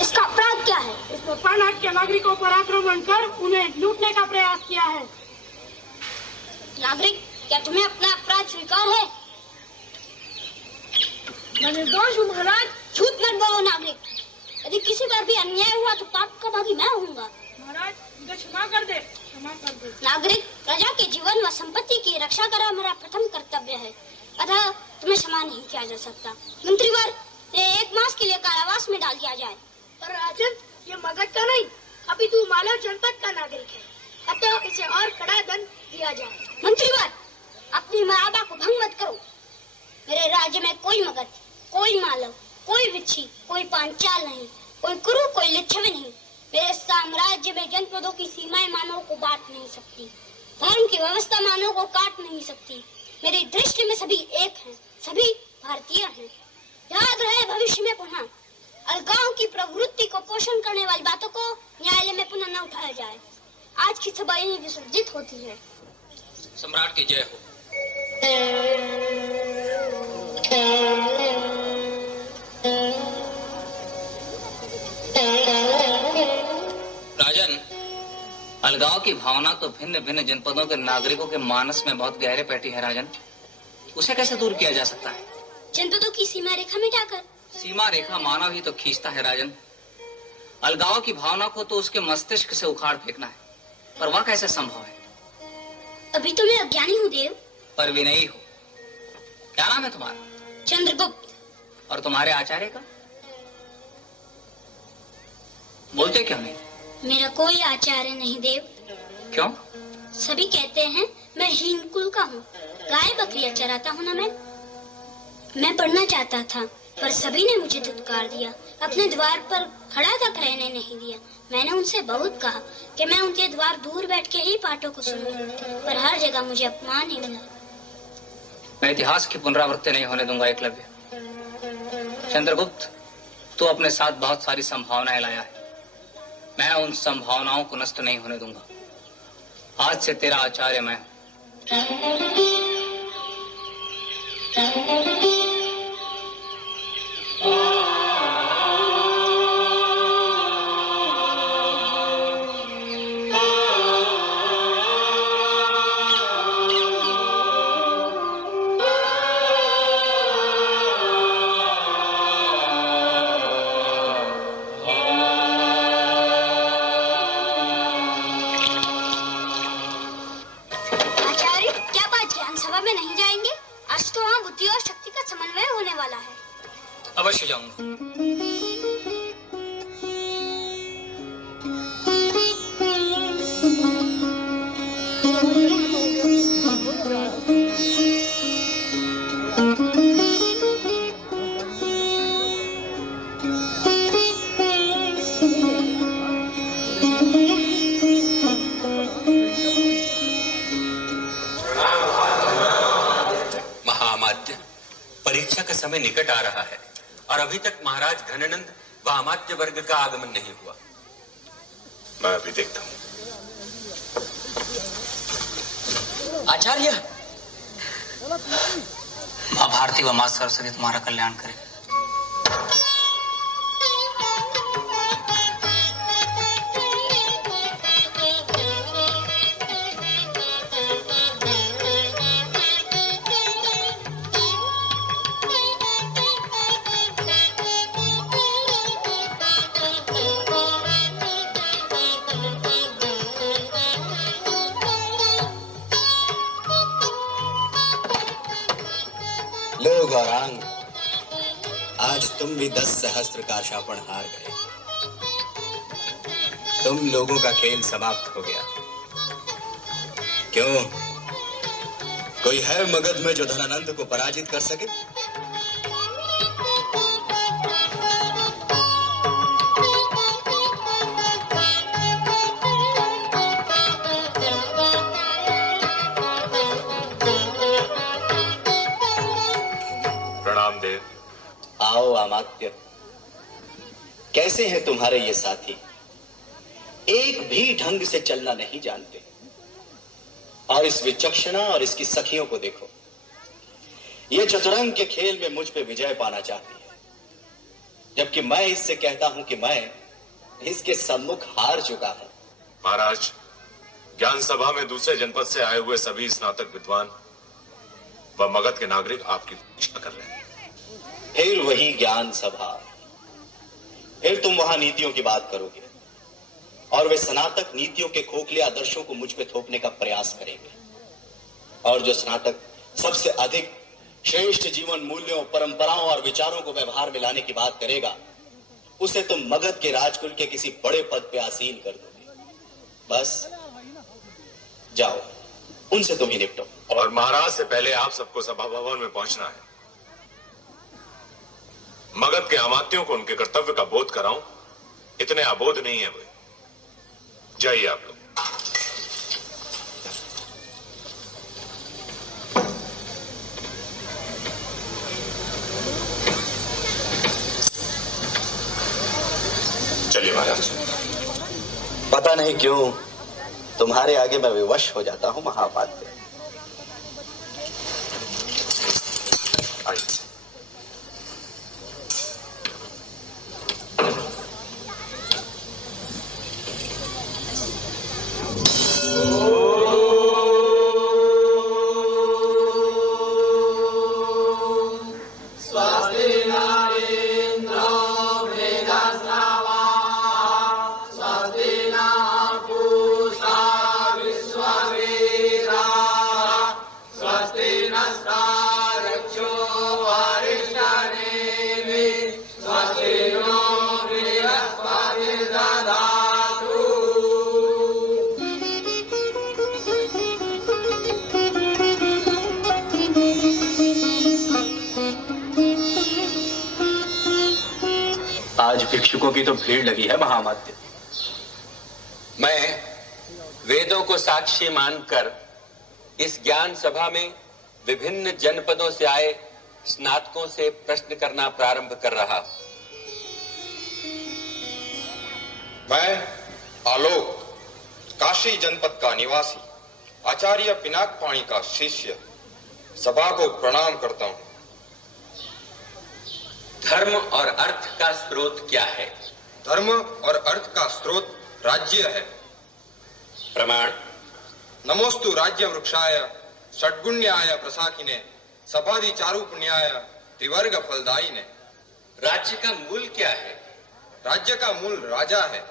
इसका अपराध क्या है? इसने कर्नाटक के नागरिकों पर आक्रमण कर उन्हें लूटने का प्रयास किया है। नागरिक, क्या तुम्हें अपना अपराध स्वीकार है? मैं निर्दोष हूँ महाराज। झूठ मत बोलो नागरिक। यदि किसी पर भी अन्याय हुआ तो पाप का भागी मैं होऊंगा। महाराज, मुझे क्षमा कर दे, क्षमा कर दे। नागरिक, प्रजा के जीवन व संपत्ति की रक्षा करना मेरा प्रथम कर्तव्य है, अतः तुम्हें क्षमा नहीं किया जा सकता। मंत्रीवर, ये 1 मास के लिए कारावास में डाल दिया जाए। पर राजन, ये मगध का नहीं, अभी तू मालव जनपद का नागरिक है, अतः इसे और कड़ा दंड दिया जाए। मंत्रीवर, अपनी मर्यादा को भंग मत करो। मेरे राज्य में कोई मगध, कोई मालव, कोई विच्छी, कोई पांचाल नहीं, कोई कुरु, कोई लिच्छवी नहीं। मेरे साम्राज्य में जनपदों की सीमाएं मानव को बांट नहीं सकती, धर्म की व्यवस्था मानव को काट नहीं सकती। मेरी दृष्टि में सभी एक हैं, सभी भारतीय हैं। याद रहे भविष्य में पुनः अलगाव की प्रवृत्ति को पोषण करने वाली बातों को न्यायालय में पुनः न उठाया जाए। आज की सभा इन्हीं विसर्जित होती है। सम्राट की जय हो। राजन, अलगाव की भावना तो भिन्न भिन्न जनपदों के नागरिकों के मानस में बहुत गहरे बैठी है राजन। उसे कैसे दूर किया जा सकता है? जनपदों की सीमा रेखा मिटाकर। सीमा रेखा मानव ही तो खींचता है राजन। अलगाव की भावना को तो उसके मस्तिष्क से उखाड़ फेंकना है, पर वह कैसे संभव है? अभी तो मैं अज्ञानी हूँ देव। पर विनयी हो। क्या नाम है तुम्हारा? चंद्रगुप्त। और तुम्हारे आचार्य का? बोलते क्यों नहीं? मेरा कोई आचार्य नहीं देव। क्यों? सभी कहते हैं मैं हीन कुल का हूँ, गाय बकरियां चराता हूँ ना मैं पढ़ना चाहता था, पर सभी ने मुझे धुतकार दिया, अपने द्वार पर खड़ा तक रहने नहीं दिया। मैंने उनसे बहुत कहा कि मैं उनके द्वार दूर बैठ के ही पाठों को सुनूं, पर हर जगह मुझे अपमान ही मिला। मैं इतिहास की पुनरावृत्ति नहीं होने दूंगा एकलव्य। चंद्रगुप्त, तू अपने साथ बहुत सारी संभावनाएं लाया है, मैं उन संभावनाओं को नष्ट नहीं होने दूंगा। आज से तेरा आचार्य मैं हूं। अवश्य जाऊंगा। महामात्य, परीक्षा का समय निकट आ रहा है और अभी तक महाराज घननंद व अमात्य वर्ग का आगमन नहीं हुआ। मैं अभी देखता हूं। आचार्य, मां भारती व मां सरस्वती तुम्हारा कल्याण करे। लो गौरांग, आज तुम भी 10 सहस्त्र का शापन हार गए। तुम लोगों का खेल समाप्त हो गया। क्यों, कोई है मगध में जो धनानंद को पराजित कर सके? प्रणाम देव। आओ अमात्य, कैसे हैं तुम्हारे ये साथी? एक भी ढंग से चलना नहीं जानते। और इस विचक्षणा और इसकी सखियों को देखो, ये चतुरंग के खेल में मुझ पे विजय पाना चाहती है। जबकि मैं इससे कहता हूं कि मैं इसके सम्मुख हार चुका हूं। महाराज, ज्ञान सभा में दूसरे जनपद से आए हुए सभी स्नातक विद्वान व मगध के नागरिक आपकी पूजा कर रहे हैं। फिर वही ज्ञान सभा, फिर तुम वहां नीतियों की बात करोगे और वे स्नातक नीतियों के खोखले आदर्शों को मुझ पे थोपने का प्रयास करेंगे। और जो स्नातक सबसे अधिक श्रेष्ठ जीवन मूल्यों, परंपराओं और विचारों को व्यवहार में लाने की बात करेगा, उसे तुम मगध के राजकुल के किसी बड़े पद पे आसीन कर दोगे। बस जाओ, उनसे तुम ही निपटो। और महाराज से पहले आप सबको सभा भवन में पहुंचना है। मगध के अमात्यों को उनके कर्तव्य का बोध कराऊं, इतने अबोध नहीं है वे। जाइए आप लोग। चलिए महाराज। पता नहीं क्यों तुम्हारे आगे मैं विवश हो जाता हूं महापात्र। आइए। आज भिक्षुकों की तो भीड़ लगी है महामात्य। मैं वेदों को साक्षी मानकर इस ज्ञान सभा में विभिन्न जनपदों से आए स्नातकों से प्रश्न करना प्रारंभ कर रहा हूं। मैं आलोक, काशी जनपद का निवासी, आचार्य पिनाक पाणी का शिष्य, सभा को प्रणाम करता हूं। धर्म और अर्थ का स्रोत क्या है? धर्म और अर्थ का स्रोत राज्य है। प्रमाण? नमोस्तु राज्य वृक्षाय षड्गुण्याय प्रसाकिने सभादि चारु पुण्याय त्रिवर्ग फलदायिने। राज्य का मूल क्या है? राज्य का मूल राजा है।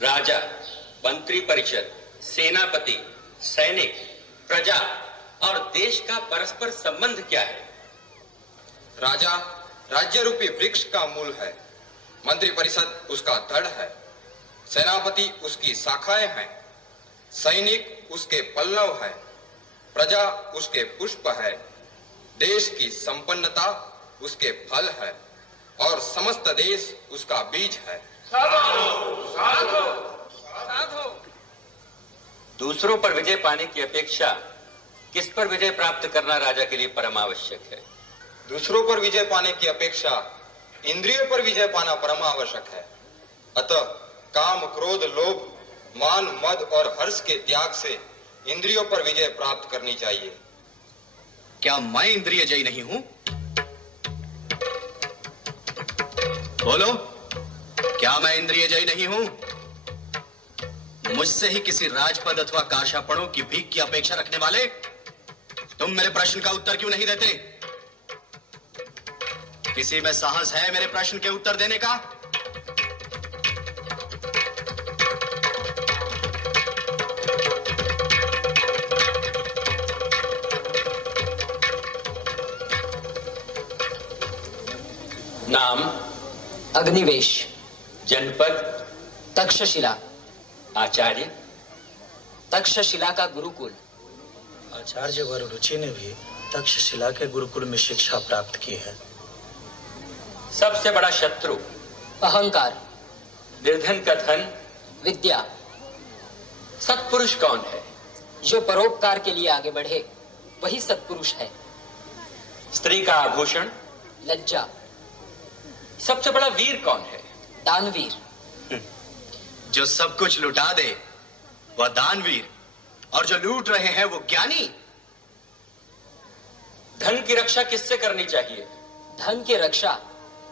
राजा, मंत्री परिषद, सेनापति, सैनिक, प्रजा और देश का परस्पर संबंध क्या है? राजा राज्य रूपी वृक्ष का मूल है, मंत्री परिषद उसका धड़ है, सेनापति उसकी शाखाएं हैं, सैनिक उसके पल्लव है, प्रजा उसके पुष्प है, देश की संपन्नता उसके फल है और समस्त देश उसका बीज है। दूसरों पर विजय पाने की अपेक्षा किस पर विजय प्राप्त करना राजा के लिए परम आवश्यक है? दूसरों पर विजय पाने की अपेक्षा इंद्रियों पर विजय पाना परम आवश्यक है। अतः काम, क्रोध, लोभ, मान, मद और हर्ष के त्याग से इंद्रियों पर विजय प्राप्त करनी चाहिए। क्या मैं इंद्रिय जयी नहीं हूं? बोलो, क्या मैं इंद्रिय जयी नहीं हूं? मुझसे ही किसी राजपद अथवा काशापड़ों की भीख की अपेक्षा रखने वाले तुम मेरे प्रश्न का उत्तर क्यों नहीं देते? किसी में साहस है मेरे प्रश्न के उत्तर देने का? नाम? अग्निवेश। जनपद? तक्षशिला। आचार्य? तक्षशिला का गुरुकुल। आचार्य वररुचि ने भी तक्षशिला के गुरुकुल में शिक्षा प्राप्त की है। सबसे बड़ा शत्रु? अहंकार। निर्धन का धन? विद्या। सत्पुरुष कौन है? जो परोपकार के लिए आगे बढ़े वही सत्पुरुष है। स्त्री का आभूषण? लज्जा। सबसे बड़ा वीर कौन है? दानवीर। जो सब कुछ लुटा दे वह दानवीर, और जो लूट रहे हैं वो ज्ञानी। धन की रक्षा किससे करनी चाहिए? धन की रक्षा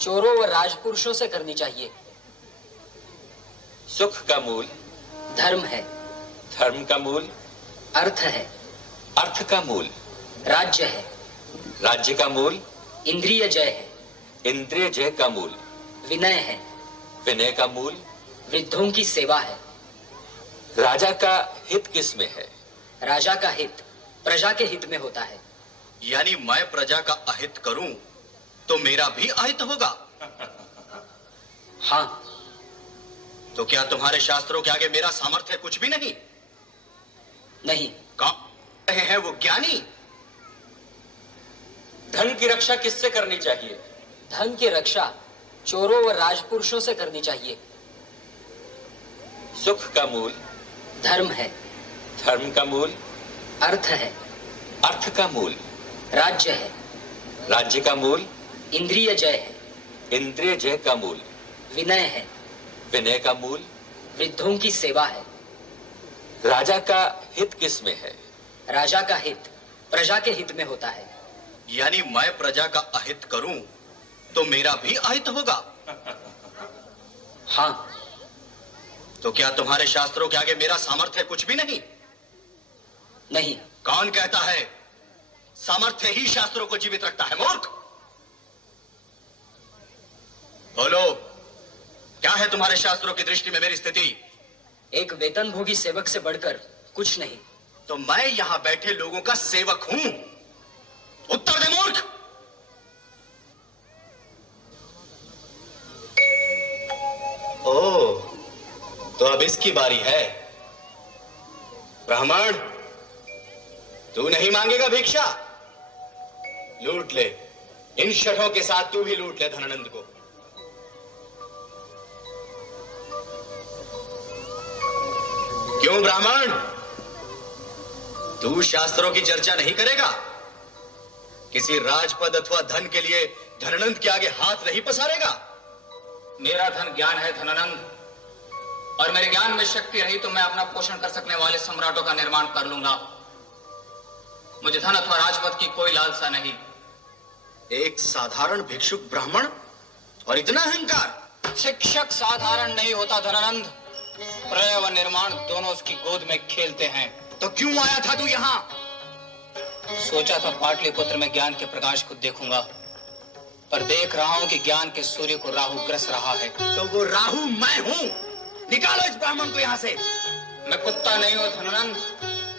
चोरों व राजपुरुषों से करनी चाहिए। सुख का मूल धर्म है। धर्म का मूल अर्थ है। अर्थ का मूल राज्य है। राज्य का मूल इंद्रिय जय है। इंद्रिय जय का मूल विनय है। विनय का मूल वृद्धों की सेवा है। राजा का हित किस में है? राजा का हित प्रजा के हित में होता है। यानी मैं प्रजा का अहित करूं तो मेरा भी अहित होगा। हाँ। तो क्या तुम्हारे शास्त्रों के आगे मेरा सामर्थ्य कुछ भी नहीं? नहीं। कौन रहे हैं वो ज्ञानी? धन की रक्षा किससे करनी चाहिए? धन की रक्षा चोरों व राजपुरुषों से करनी चाहिए। सुख का मूल धर्म है। धर्म का मूल अर्थ है। अर्थ का मूल राज्य है। राज्य का मूल इंद्रिय जय है। इंद्रिय जय का मूल विनय है। विनय का मूल वृद्धों की सेवा है। राजा का हित किस में है? राजा का हित प्रजा के हित में होता है। यानी मैं प्रजा का अहित करूं तो मेरा भी अहित होगा। हाँ। तो क्या तुम्हारे शास्त्रों के आगे मेरा सामर्थ्य कुछ भी नहीं? नहीं। कौन कहता है सामर्थ्य ही शास्त्रों को जीवित रखता है? मूर्ख! बोलो, क्या है तुम्हारे शास्त्रों की दृष्टि में मेरी स्थिति? एक वेतनभोगी सेवक से बढ़कर कुछ नहीं। तो मैं यहां बैठे लोगों का सेवक हूं। उत्तर दे मूर्ख! ओ, तो अब इसकी बारी है। ब्राह्मण, तू नहीं मांगेगा भिक्षा? लूट ले, इन शठों के साथ तू भी लूट ले धनानंद को। क्यों ब्राह्मण, तू शास्त्रों की चर्चा नहीं करेगा? किसी राजपद अथवा धन के लिए धनानंद के आगे हाथ नहीं पसारेगा? मेरा धन ज्ञान है धनानंद, और मेरे ज्ञान में शक्ति रही तो मैं अपना पोषण कर सकने वाले सम्राटों का निर्माण कर लूंगा। मुझे धन अथवा राजपद की कोई लालसा नहीं। एक साधारण भिक्षुक ब्राह्मण और इतना अहंकार? शिक्षक साधारण नहीं होता धनानंद, प्रलय व निर्माण दोनों उसकी गोद में खेलते हैं। तो क्यों आया था तू यहां? सोचा था पाटलिपुत्र में ज्ञान के प्रकाश को देखूंगा, पर देख रहा हूं कि ज्ञान के सूर्य को राहु ग्रस रहा है। तो वो राहु मैं हूं। निकालो इस ब्राह्मण को यहां से। मैं कुत्ता नहीं हूं धनानंद,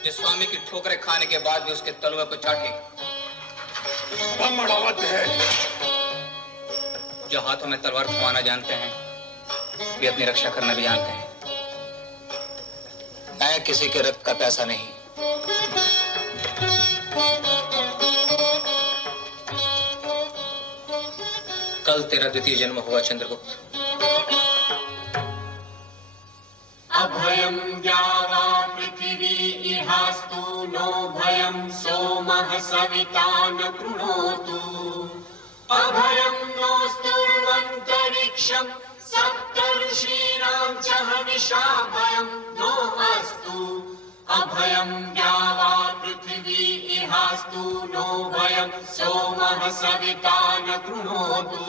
जिस स्वामी की ठोकरें खाने के बाद भी उसके तलवे को चाटे। ब्राह्मण अवध है। जो हाथों में तलवार थमाना जानते हैं, वे अपनी रक्षा करना भी जानते हैं। मैं किसी के रक्त का पैसा नहीं। कल तेरा द्वितीय जन्म हुआ चंद्रगुप्त। अभयं द्यावा पृथिवी इहास्तु नो भयं सोमः सविता न कृणोतु। अभयं नोऽस्तुर्वन्तरिक्षं सप्तर्षीणां च हविषा भयं नो अस्तु। अभयं द्यावा पृथिवी इहास्तु नो भयं सोमः सविता न कृणोतु।